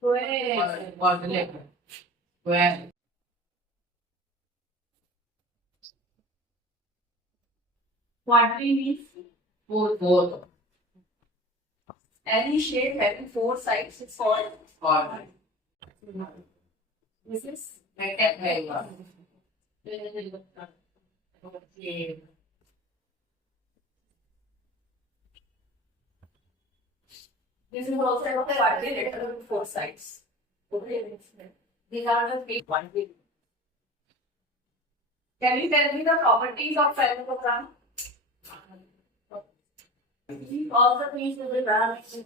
Quadrilateral. Square. Quadri means Four. any shape having four sides is called. Quadrant. This is Rectangle. Okay. this is also a quadrilateral with four sides. Okay. These are the three quadri. Can you tell me the properties of parallelogram? All the things will be done in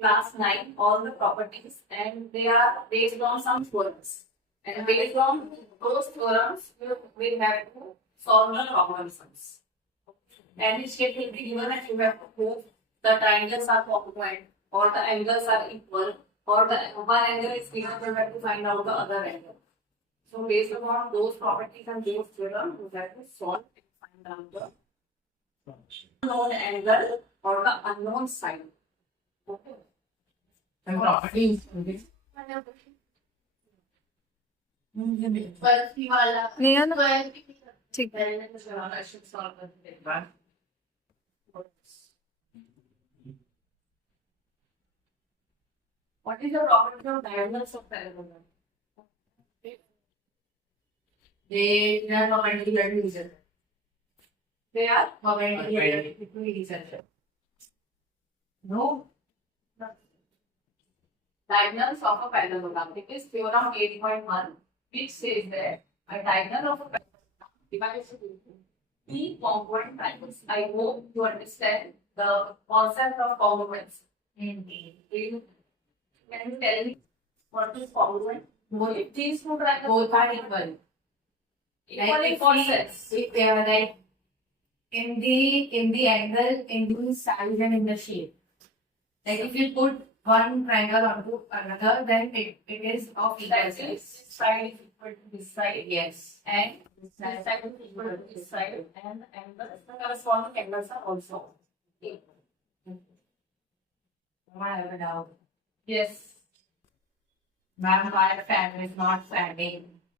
class 9, all the properties, and they are based on some theorems. And based on those theorems, you will have to solve the problems. Any shape will be given and you have to prove the triangles are congruent, or the angles are equal, or the one angle is given, you have to find out the other angle. So based upon those properties and those theorems, you have to solve and find out the unknown angle or the unknown side. Okay. And properties. ठीक है. I should solve the What is the property of diagonals of parallelogram? They are perpendicular to each other. They are Perpendicular to each other. no diagonals of a parallelogram. It is theorem 8.1, which says that a diagonal of a parallelogram divides into three congruent triangles. I hope you understand the concept of congruence. Can you tell me what is congruent? If these two triangles Both are equal. equal in what sense? Like in the angle, in the size and in the shape. Like if you put one triangle onto another, then it is of equal That size. is, this side is equal to this side, Yes. and this side is equal to this side, and the corresponding angles are also equal. I have a doubt. Yes. Ma'am, my fan is not standing.